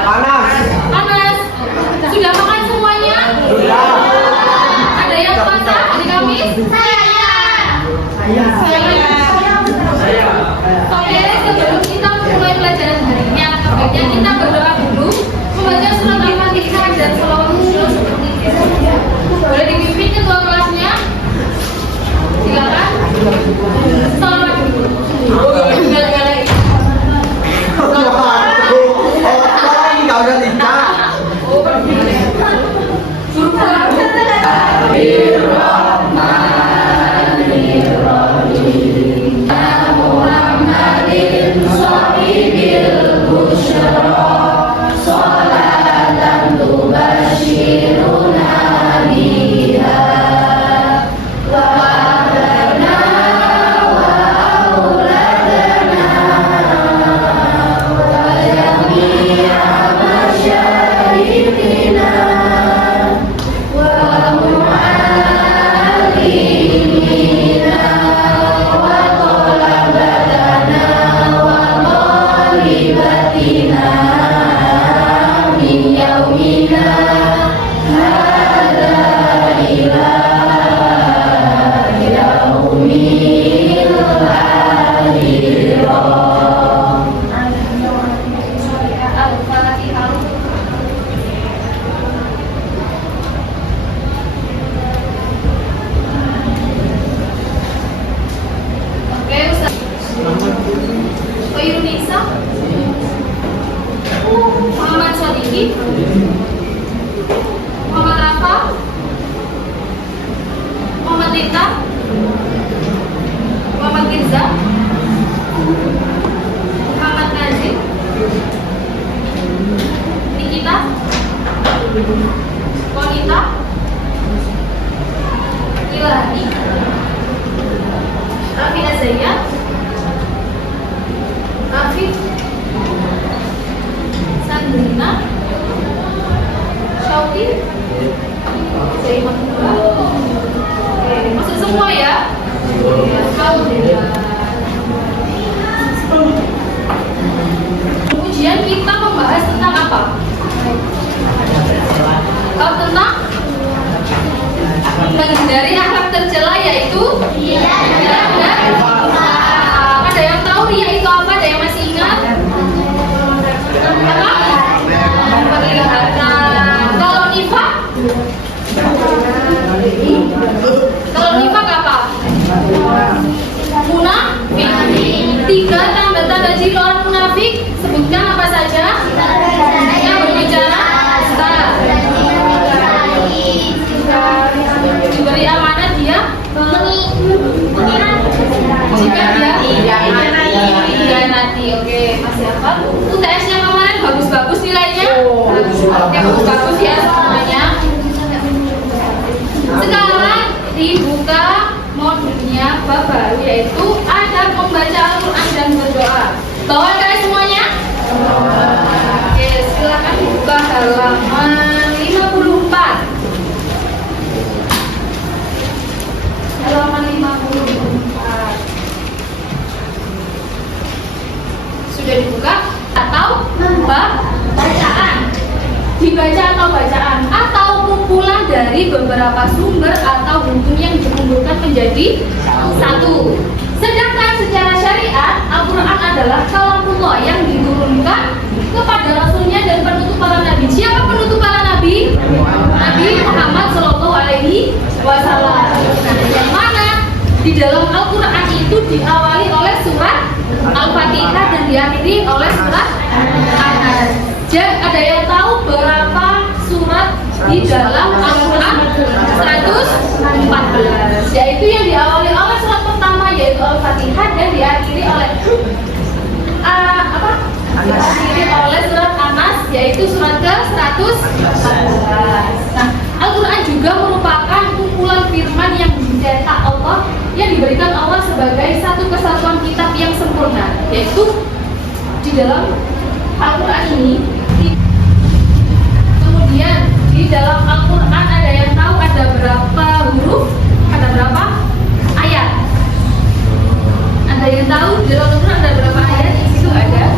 Panas. Panas. Sudah makan semuanya? Sudah. Ada yang puasa hari Kamis? Saya. Oke, sebelum kita mulai pelajaran hari ini, sebaiknya kita berdoa dulu, membaca surat Al-Fatihah dan sholawat Rasul seperti biasa. Boleh dipimpin ketua kelasnya? Silakan. Sholawat dulu. Galak-galak. Kau udah tidak. Muhammad Sadiqi, Muhammad Rafa, Muhammad Lita, Muhammad Tirza, Muhammad Nazim, Nikita, Konita, Ilhani, Raffi Azaya, Afif, Sandrina, Syauti, Zainabullah. Oke, masuk semua ya. Alhamdulillah. Ujian kita membahas tentang apa? Tentang menghindari akhlak tercela, yaitu ada yang tahu ria itu apa? Ada yang masih ingat? Apa? Kalau nifak? Kalau nifak apa? Munafik. 3 tanda-tanda ciri orang munafik. Sebutkan apa saja? Yang berbicara diberi amanat dia jika dia nanti. Oke, masih apa? UTS-nya kemarin bagus-bagus nilainya. Oke, bagus-bagus ya semuanya. Sekarang dibuka modulnya bab baru, yaitu adab membaca Al-Quran dan berdoa. Bawa kalian semuanya? Oke, silakan dibuka halaman 54. Halaman 54. Sudah dibuka atau bacaan? Dibaca atau bacaan, atau kumpulan dari beberapa sumber atau hukum yang dikumpulkan menjadi satu. Sedangkan secara syariat, Al-Quran adalah kalamullah yang diturunkan kepada Rasulnya dan penutup para nabi. Siapa penutup para nabi? Nabi Muhammad SAW. Yang mana di dalam Al-Quran itu diawali oleh surat Al-Fatihah dan diakhiri oleh surat An-Nas. Jadi ada yang tahu berapa surat di dalam Al-Quran? 114, yaitu yang diawali oleh surat pertama yaitu Al-Fatihah dan diakhiri oleh diakhiri oleh surat An-Nas, yaitu surat ke-114. Nah, Al-Quran juga merupakan kumpulan firman yang dicetak Allah, yang diberikan Allah sebagai satu kesatuan kitab yang sempurna, yaitu di dalam Al-Quran ini. Kemudian di dalam Al-Quran ada yang tahu ada berapa huruf? Ada berapa ayat? Ada yang tahu di dalam Al-Quran ada berapa ayat? Itu ada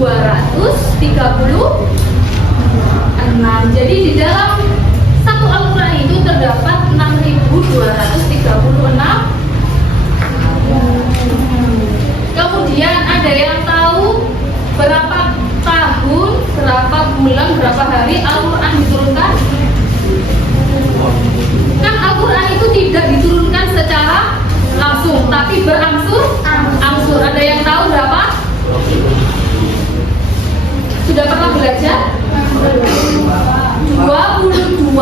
6.236. Jadi di dalam satu Al-Quran itu terdapat 6.236. Kemudian ada yang tahu berapa tahun, berapa bulan, berapa hari Al-Quran diturunkan? Kan Al-Quran itu tidak diturunkan secara langsung, tapi berangsur-angsur. Ada yang tahu berapa? Sudah pernah belajar? 22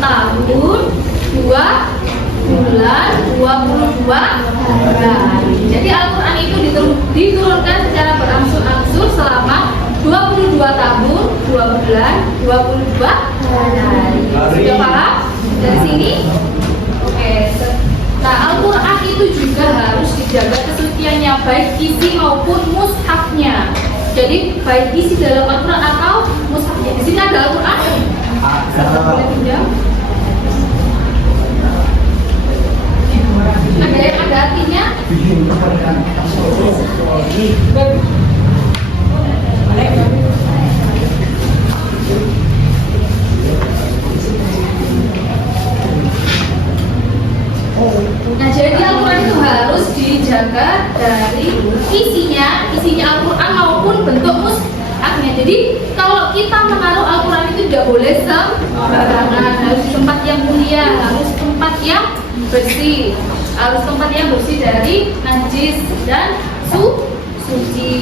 tahun, 2 bulan, 22 hari. Jadi Al-Quran itu diturunkan secara berangsur-angsur selama 22 tahun, 2 bulan, 22 hari. Sudah paham? Dari sini? Oke. Nah, Al-Quran itu juga harus dijaga kesuciannya, baik isi maupun mushafnya. Jadi baik isi dalam Al-Quran atau mushafnya. Di sini ada Al-Quran? Boleh pinjam? Ada yang ada artinya? Nah, jadi Al-Quran itu harus dijaga dari isinya Al-Quran maupun bentuk mushafnya. Jadi kalau kita menaruh Al-Quran itu tidak boleh sembarangan, harus di tempat yang mulia, harus tempat yang bersih, harus tempat yang bersih dari najis dan suci.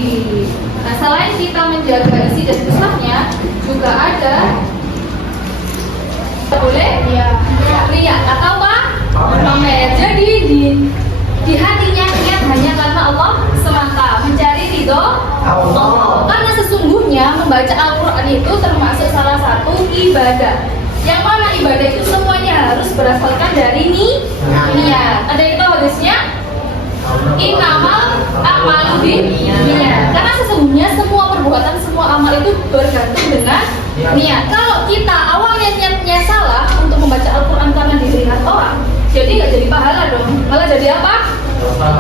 Nah, selain kita menjaga isi dan mushafnya, juga ada boleh riya atau pamer. Jadi di hatinya niat hanya karena Allah semata, mencari ridho Allah. Karena sesungguhnya membaca Al-Quran itu termasuk salah satu ibadah. Yang mana ibadah itu semuanya harus berasalkan dari niat. Ada yang tahu hadisnya? Innamal a'malu binniyat. Karena sesungguhnya semua perbuatan, semua amal itu bergantung dengan niat. Kalau kita awalnya niatnya salah untuk membaca Al-Quran karena dilihat orang, jadi nggak jadi pahala dong, malah jadi apa?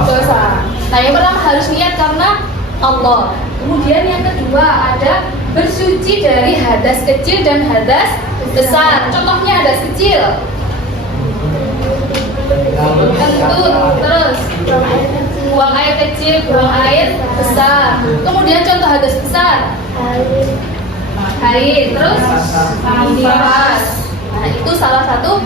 Dosa. Nah, yang pertama harus niat karena Allah. Kemudian yang kedua ada bersuci dari hadas kecil dan hadas besar. Contohnya hadas kecil, kentut, terus buang air kecil, buang air besar. Kemudian contoh hadas besar, haid, terus nifas. Nah, itu salah satu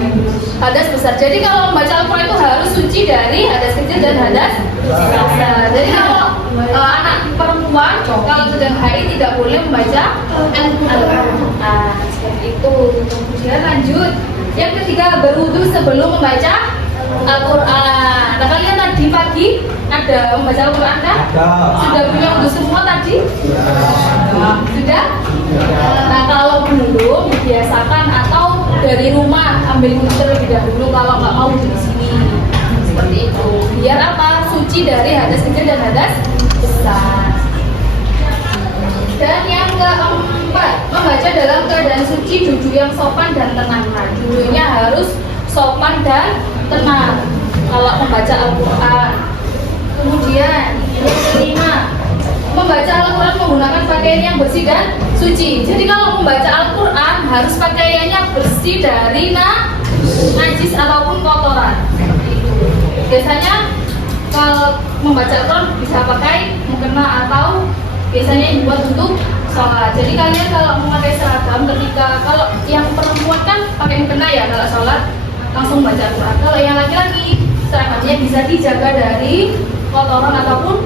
hadas besar. Jadi kalau membaca Al-Quran itu harus suci dari hadas kecil dan hadas besar. Jadi kalau anak perempuan kalau sedang haid tidak boleh membaca Al-Quran. Nah, seperti itu. Kemudian lanjut. Yang ketiga, berwudu sebelum membaca Al-Quran. Nah, kalian tadi pagi ada membaca Al-Quran kan? Sudah punya wudu semua tadi? Sudah? Nah, kalau belum biasakan atau dari rumah ambil wudu terlebih dahulu kalau nggak mau di sini. Seperti itu. Biar apa? Suci dari hadas kecil dan hadas besar. Dan yang keempat, membaca dalam keadaan suci, duduk yang sopan dan tenang. Nah, duduknya harus sopan dan tenang kalau membaca Al-Quran. Kemudian yang kelima, membaca Al-Quran menggunakan pakaian yang bersih dan suci. Jadi kalau membaca Al-Quran harus pakaiannya bersih dari najis ataupun kotoran. Biasanya kalau membaca Al-Quran bisa pakai mukena atau biasanya dibuat untuk sholat. Jadi kalian kalau memakai seragam, ketika kalau yang perempuan kan pakai mukena ya kalau sholat langsung baca Al-Quran. Kalau yang laki-laki seragamnya bisa dijaga dari kotoran ataupun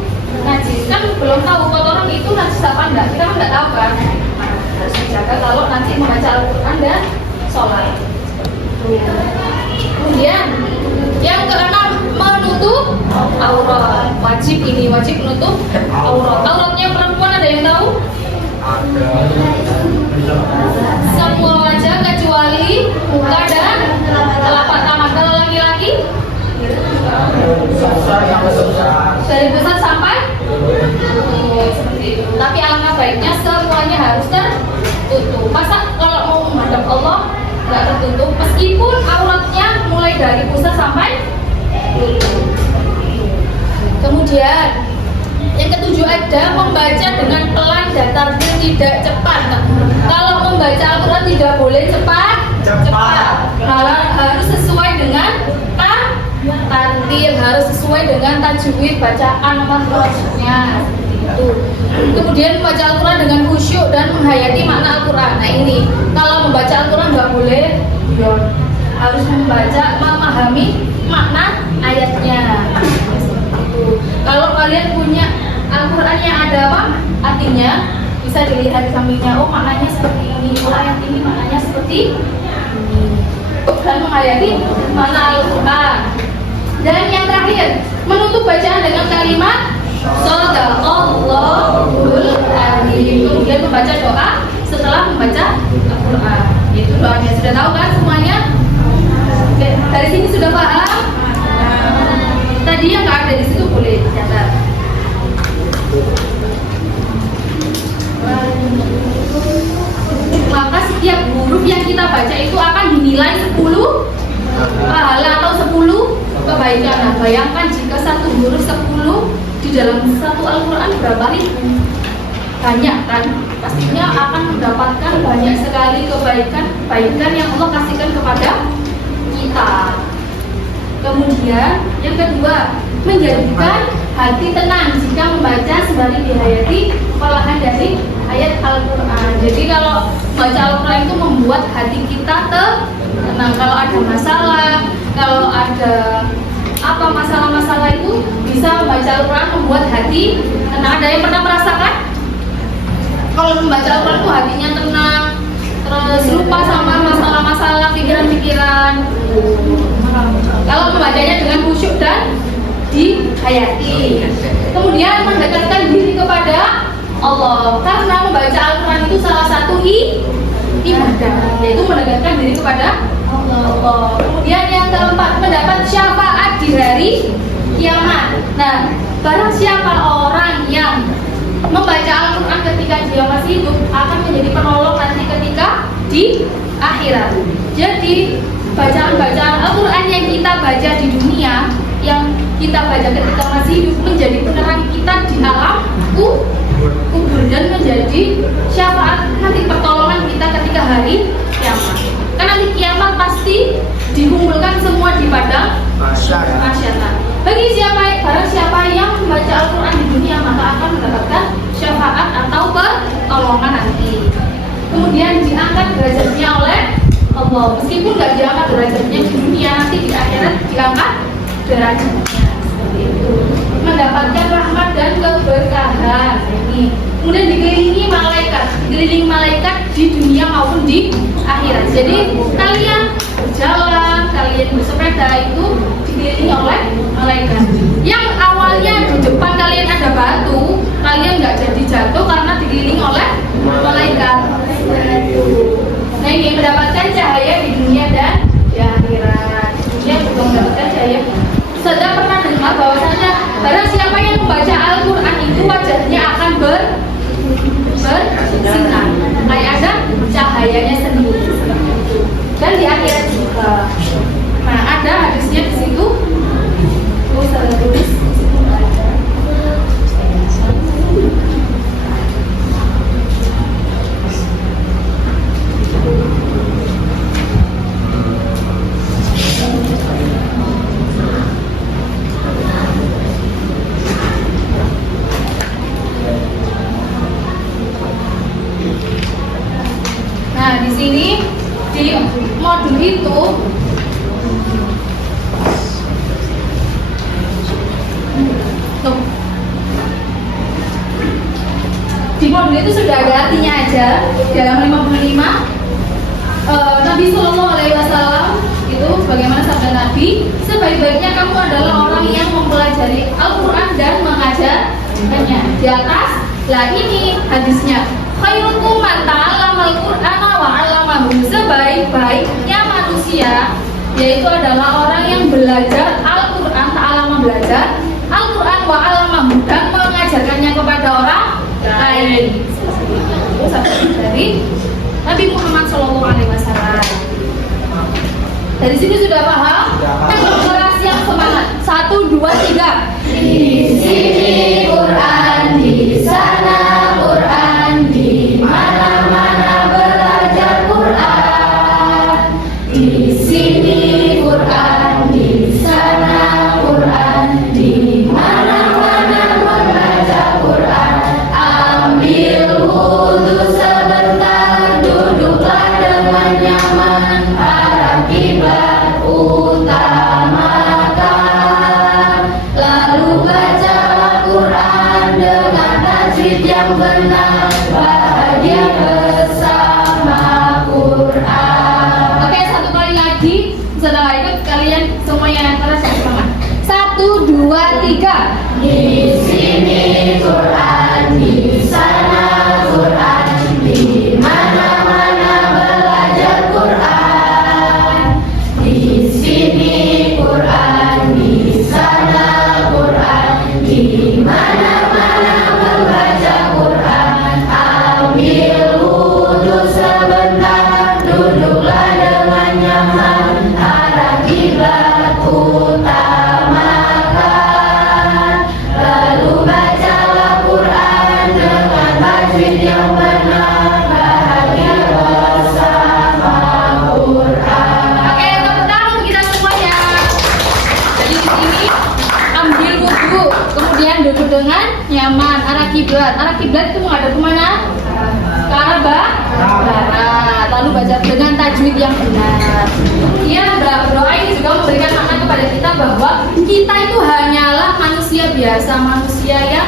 najis. Kan belum tahu kotoran itu najis apa enggak, kita kan enggak tahu kan. Harus dijaga kalau nanti membaca Al-Quran dan sholat. Kemudian yang keenam, menutup aurat. Wajib menutup aurat. Auratnya perempuan ada yang tahu? Semua wajah kecuali muka dan telapak tangan. Kalau laki-laki dari besar sampai seperti itu. Tapi alangkah baiknya semuanya harus tertutup. Masa kalau mau menghadap Allah nggak tertutup, meskipun auratnya mulai dari pusat sampai lutut. Kemudian yang ketujuh ada membaca dengan pelan tidak cepat. Kalau membaca Al-Quran tidak boleh cepat. Harus sesuai dengan tartil, harus sesuai dengan tajwid bacaan maksudnya. Itu. Kemudian membaca Al-Quran dengan khusyuk dan menghayati makna Al-Quran. Nah ini, kalau membaca Al-Quran nggak boleh guyon, harus membaca, memahami makna ayatnya. Itu. Kalau kalian punya Al-Quran yang ada apa artinya, bisa dilihat di sampingnya. Oh maknanya seperti ini, oh ayat ini maknanya seperti ini. Dan menghayati makna Al-Quran. Dan yang terakhir, menutup bacaan dengan kalimat Shadaqallahul Adzim. Kemudian membaca doa setelah membaca Al-Quran. Itu doanya sudah tahu kan semuanya? Dari sini sudah paham? Tadi yang nggak ada di situ boleh dicatat. Maka setiap huruf yang kita baca itu akan dinilai 10 pahala atau 10 kebaikan. Nah, bayangkan jika satu huruf 10 di dalam satu Al-Quran berapa ribu? Banyak kan? Pastinya akan mendapatkan banyak sekali kebaikan yang Allah kasihkan kepada kita. Kemudian yang kedua, menjadikan hati tenang jika membaca sembari dihayati perlahan dari ayat Al-Quran. Jadi kalau baca Al-Quran itu membuat hati kita tenang. Kalau ada masalah, kalau ada apa masalah-masalah itu bisa membaca Al-Quran membuat hati tenang. Ada yang pernah merasakan? Kalau membaca Al-Quran itu hatinya tenang, terus lupa sama masalah-masalah, pikiran-pikiran. Kalau membacanya dengan khusyuk dan dihayati. Kemudian mendekatkan diri kepada Allah. Karena membaca Al-Quran itu salah satu ibadah, yaitu mendekatkan diri kepada Allah. Kemudian yang keempat, mendapat syafaat di hari kiamat. Nah, barang siapa orang yang membaca Al-Quran ketika dia masih hidup akan menjadi penolong nanti ketika di akhirat. Jadi bacaan-bacaan Al-Quran yang kita baca di dunia, yang kita baca ketika masih hidup, menjadi penerang kita di alam kubur dan menjadi syafaat nanti pertolongan kita ketika hari kiamat. Karena di kiamat pasti dikumpulkan semua di padang mahsyar. Bagi barang siapa yang membaca Al-Quran di dunia maka akan mendapatkan syafaat atau pertolongan nanti. Kemudian diangkat derajatnya oleh Allah. Meskipun nggak diangkat derajatnya di dunia, nanti di akhirat diangkat derajatnya. Seperti itu. Mendapatkan rahmat dan keberkahan. Ini. Kemudian dikelilingi malaikat di dunia maupun di akhirat. Jadi kalian berjalan, kalian bersepeda itu dikelilingi oleh malaikat. Yang awalnya di depan kalian ada batu, kalian nggak jadi jatuh karena dikelilingi oleh malaikat. Nah ini mendapatkan cahaya di dunia dan di akhirat. Di dunia juga mendapatkan cahaya. Saudara pernah dengar bahwasanya barang siapa yang membaca Al-Quran itu wajahnya akan bersinar, kayak ada cahayanya sendiri. Dan di akhirat juga. Nah ada hadisnya di situ. Saya tulis. Nah, di sini di modul itu tuh. Di modul itu sudah ada artinya aja dalam 55. Nabi Sallallahu Alaihi Wasallam itu bagaimana sabda Nabi, sebaik-baiknya kamu adalah orang yang mempelajari Al-Quran dan mengajarkannya. Di atas, lah ini hadisnya. Khairukum man ta'allamal Qur'ana wa 'allamahu. Sebaik-baiknya manusia yaitu adalah orang yang belajar Al-Quran, ta'allama belajar Al-Quran wa 'allamahu dan mengajarkannya kepada orang lain. Itu sabda dari Nabi Muhammad SAW. Dari sini sudah paham? Keras yang semangat. 1, 2, 3. Di sini Quran, di sana Quran, di mana tajwid yang benar, bahagia bersama Quran. Oke, tepuk tangan kita semuanya. Jadi di sini ambil wudhu, kemudian duduk dengan nyaman, arah kiblat. Arah kiblat itu menghadap kemana? Ke arah barat. Lalu baca dengan tajwid yang benar. Kemudian berdoa ini juga memberikan makna kepada kita bahwa kita itu hanyalah manusia biasa, manusia yang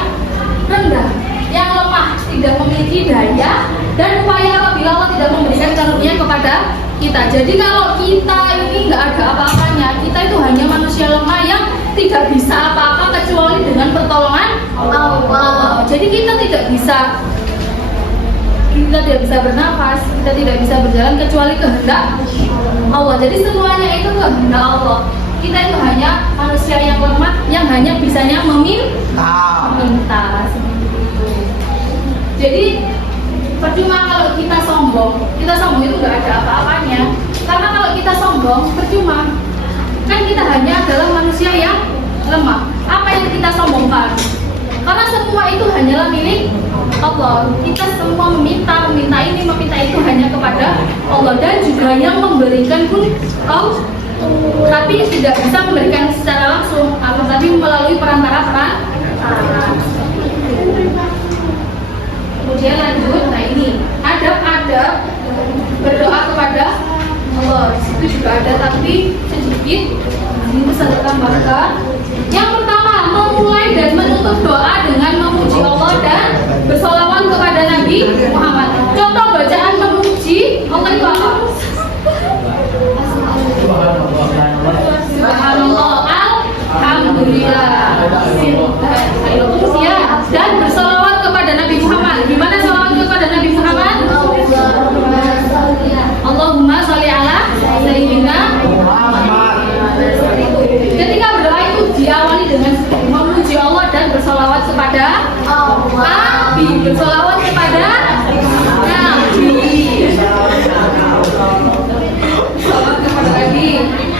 rendah, yang lemah, tidak memiliki daya dan upaya apabila Allah tidak memberikan karunia kepada kita. Jadi kalau kita ini nggak ada apa-apanya, kita itu hanya manusia lemah yang tidak bisa apa-apa kecuali dengan pertolongan Allah. Jadi kita tidak bisa bernafas, kita tidak bisa berjalan kecuali kehendak Allah. Jadi semuanya itu kehendak Allah. Kita itu hanya manusia yang lemah yang hanya bisanya meminta. Jadi percuma kalau kita sombong itu nggak ada apa-apanya. Karena kalau kita sombong percuma. Kan kita hanya adalah manusia yang lemah. Apa yang kita sombongkan? Karena semua itu hanyalah milik Allah. Kita semua meminta ini, meminta itu hanya kepada Allah, dan juga yang memberikan pun Allah. Tapi tidak bisa memberikan secara langsung, akan tapi melalui perantara. Kemudian lanjut, nah ini adab berdoa kepada Allah. Itu juga ada tapi sedikit. Ini bisa ditambahkan. Yang pertama, memulai dan menutup doa dengan memuji Allah dan bersolawat kepada Nabi Muhammad. Contoh bacaan memuji Allah itu apa? Subhanallah, alhamdulillah. Ya, dan bersolawat kepada Nabi Muhammad. Gimana solawat kepada Nabi Muhammad? Allahumma sholli ala sayyidina Muhammad. Ketika berdoa itu diawali dengan memuji Allah dan bersolawat kepada Nabi, bersolawat kepada Nabi.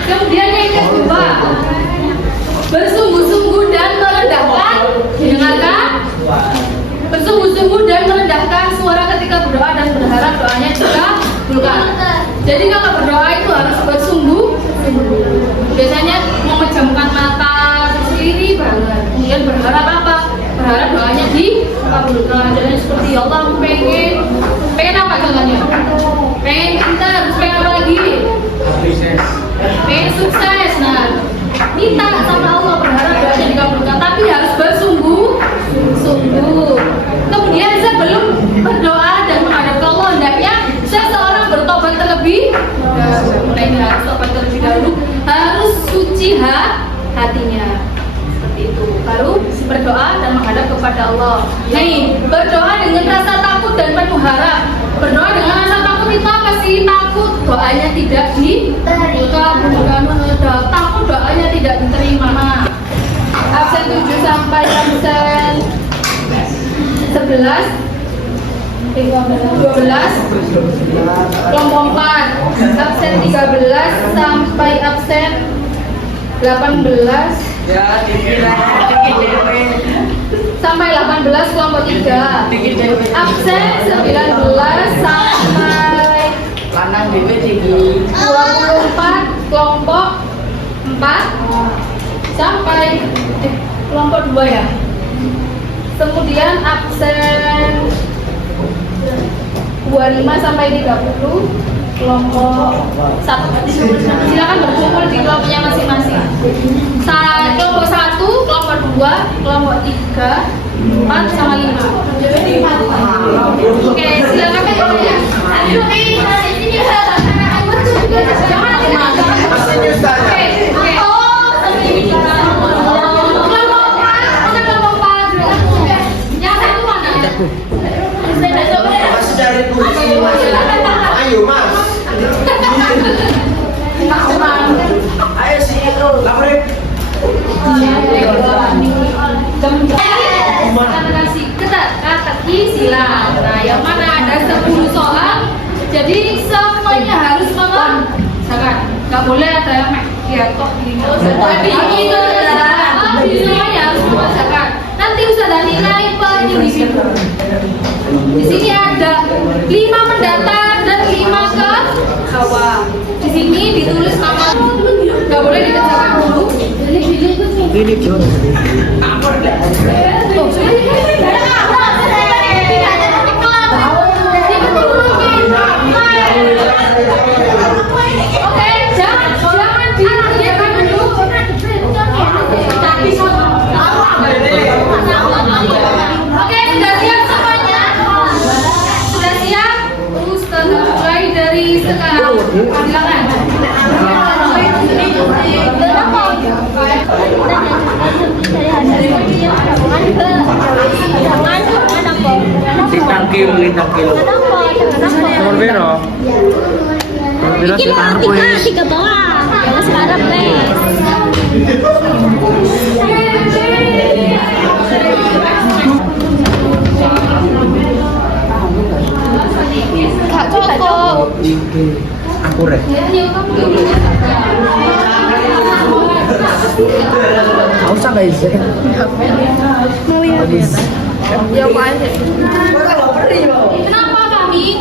Kemudian yang kedua, bersungguh-sungguh dan merendahkan, dengarkan, bersungguh-sungguh dan merendahkan suara ketika berdoa dan berharap doanya dikabulkan. Jadi kalau berdoa itu harus bersungguh-sungguh. Biasanya memejamkan mata sendiri banget, kemudian berharap apa? Berharap doanya dikabulkan. Jadi seperti Allah pengen apa contohnya? Pengen pintar, pengen apa lagi? Pengen sukses. Nah, minta sama Allah, berharap doanya dikabulkan, tapi harus bersungguh-sungguh. Kemudian sebelum berdoa dan menghadap ke Allah, hendaknya seseorang bertobat terlebih dahulu. Ini harus tobat terlebih dahulu, harus suci hatinya. Seperti itu, baru berdoa dan menghadap kepada Allah. Nih, berdoa dengan rasa takut dan penuh harap. Berdoa dengan rasa takut itu apa sih? Takut doanya tidak dikabulkan, takut doanya tidak diterima. Absen 7 sampai absen 11, 12, kelompok 4, absen 13 sampai absen 18 sampai 18 kelompok 3, absen 19 sampai 24 kelompok 4 sampai kelompok 2 ya. Kemudian absen 25 sampai 30 kelompok 1. Silakan berkumpul di kelompoknya masing-masing. Kelompok 1, kelompok 2, kelompok 3, 4 sama 5. Oke, silakan ya. Ayo mas. Ayo sih itu. Teka-teki silang. Nah, yang mana ada 10 soal, jadi semuanya harus mengerjakan. Nggak boleh ada yang kok gini. Jadi itu semuanya harus mengerjakan. Nanti usaha nilai paling di situ. Di sini ada 5 mendatar dan 5 ke bawah. Di sini ditulis nama. Nggak boleh dikerjakan dulu. Ini John. Tuh, oke, jangan dikerjakan dulu. Oke, sudah siap semuanya? Sudah siap? Ustaz mulai dari sekarang. Silakan. Litang kilo. Nomor biro. Iki mau tiga bawah. Kalau sekarang wes. Kak cukup. Aku rek. Kau usah guys. Ya apaan sih? Kenapa kami?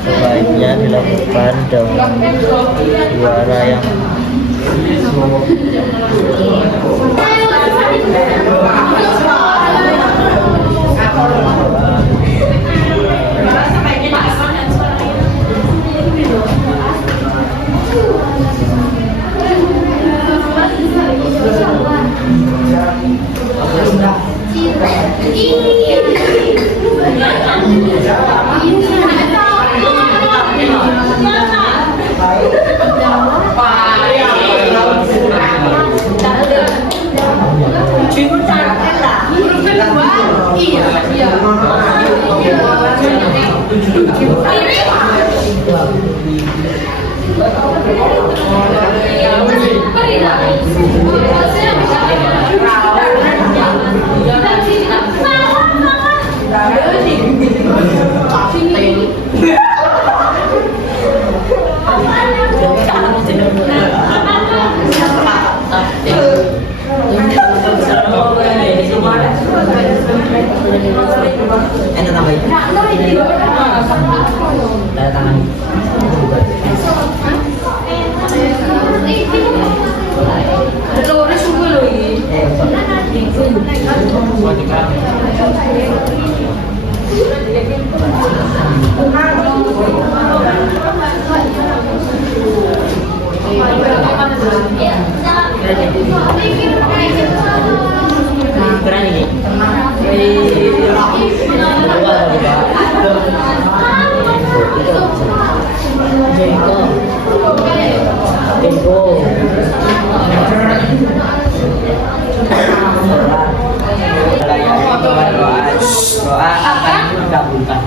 Sebaiknya dilakukan dengan suara yang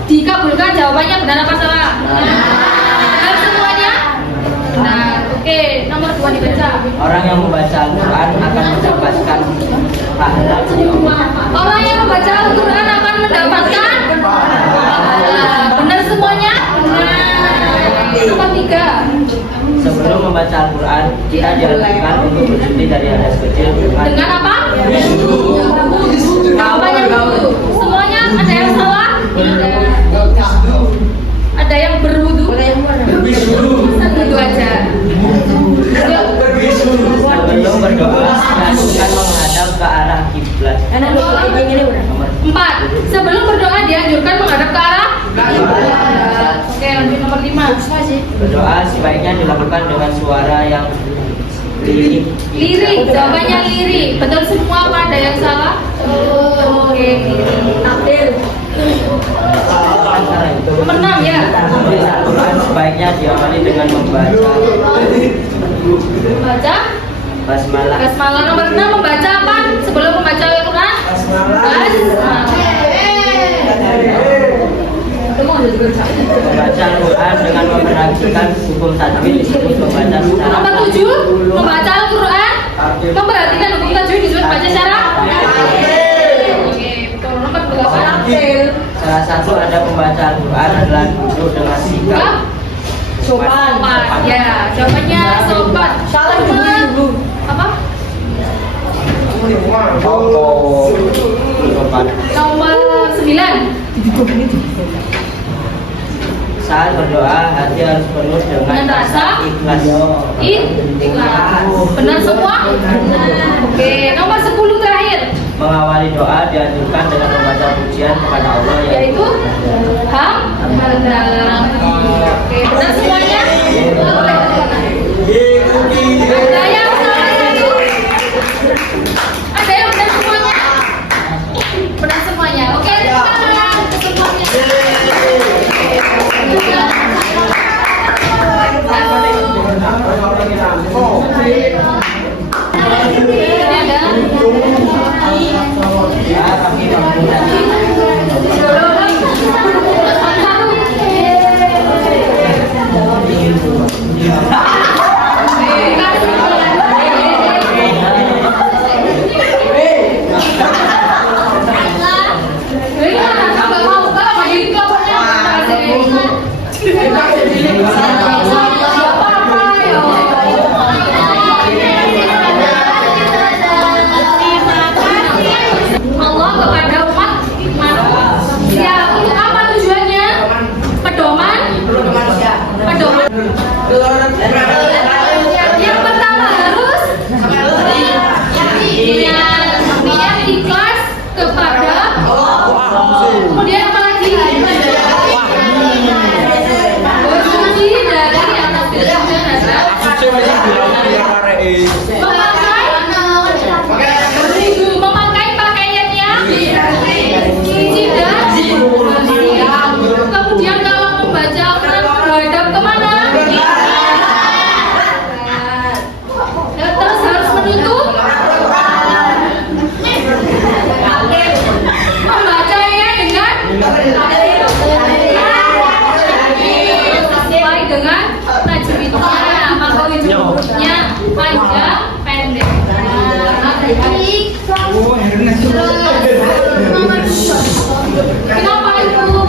Dikabulkan, jawabannya benar apa salah? Benar semuanya? Nah, oke, nomor 2 dibaca. orang yang membaca Al-Quran akan mendapatkan pahala. Orang yang membaca Al-Quran akan mendapatkan benar semuanya? Nomor 3. Sebelum membaca Al-Quran, kita dianjurkan untuk berhenti dari hadas kecil Dengan apa? Jawabannya dulu. Semuanya ada yang salah? Ada yang berwudu? Itu aja. Sebelum berdoa, dianjurkan menghadap ke arah kiblat. 4. Sebelum berdoa dianjurkan menghadap ke arah kiblat. Oke, lanjut nomor 5. Berdoa sebaiknya dilakukan dengan suara yang lirik. Lirik, jawabannya lirik. Betul semua apa ada yang salah? Oke, lirik. Nomor 6 ya. Al-Quran sebaiknya diawali dengan membaca Baca basmalah. basmalah. Nomor 6 membaca apa? Sebelum membaca Al-Quran? Basmalah. Membaca Al-Quran dengan memperhatikan hukum tajwid disebut membaca secara Nomor 7 membaca Al-Quran memperhatikan hukum tajwid disebut baca secara satu ada pembaca Al-Quran adalah duduk dengan sikap Sopan. Ya, jawabannya sopan. Salah Nomor apa? sopan. Nomor 9. Saat berdoa hati harus penuh dengan rasa ikhlas. Ikhlas. Benar semua? Oke, nomor 10 terakhir. Mengawali doa dianjurkan dengan membaca pujian kepada Allah Yaitu hamdalah. Oke, benar semuanya? Ada yang salah satu? Ada yang benar semuanya? Benar semuanya. Oke, sekarang semuanya. ya kami Allah kepada umat manusia. Untuk apa tujuannya? Pedoman. Yang pertama harus niat ikhlas kepada kemudian apa lagi? Bersuci dari atas dosa dan hasrat. Memakai pakaiannya suci dan bersih. Kemudian kalau membaca Al-Quran berhadap kemana? Terus harus menutup membacanya dengan sesuai dengan tajwidnya, makhrajnya panjang pendek. Kenapa itu?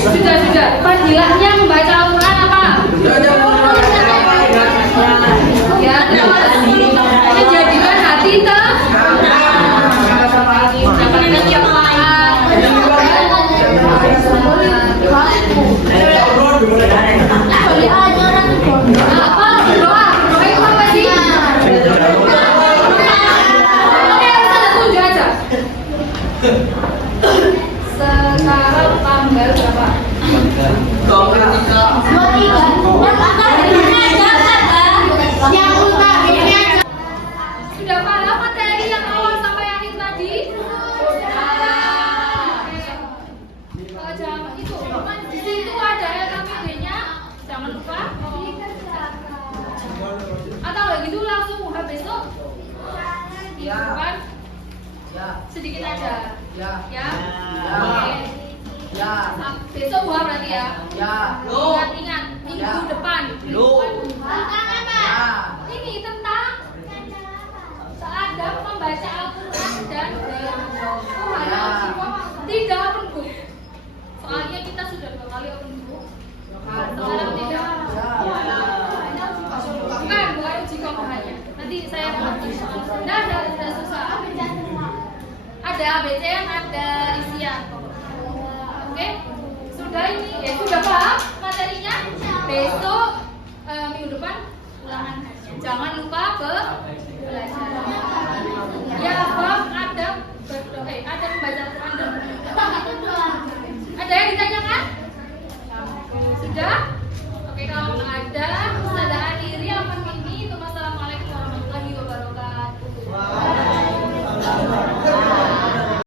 Sudah. Fadilahnya membaca Al-Quran apa? Ya, menjadikan hati sekarang tanggal berapa? Sudah paham materi yang awal sampai akhir tadi? Jangan itu, di situ ada LKPD-nya, jangan lupa. Atau kalau gitu langsung buka besok di depan. Sedikit aja. Ya. Oke. Besok buka berarti ya. Ingat minggu depan. Ini tentang seadab membaca Al-Quran dan tidak open book. Soalnya kita sudah 2 kali open book. Sekarang tidak. Bukan uji kokohannya. Nanti saya buat. Sudah susah. Ada ABCN, ada isian. Oke? Sudah ini, ya sudah paham materinya? Besok minggu depan ulangan. Jangan lupa belajar. Ya, bab ada membaca Al-Quran dan ada yang ditanyakan? Sudah? Oke, kalau ada, Ustazah akhiri apa ini? Wassalamualaikum warahmatullahi wabarakatuh.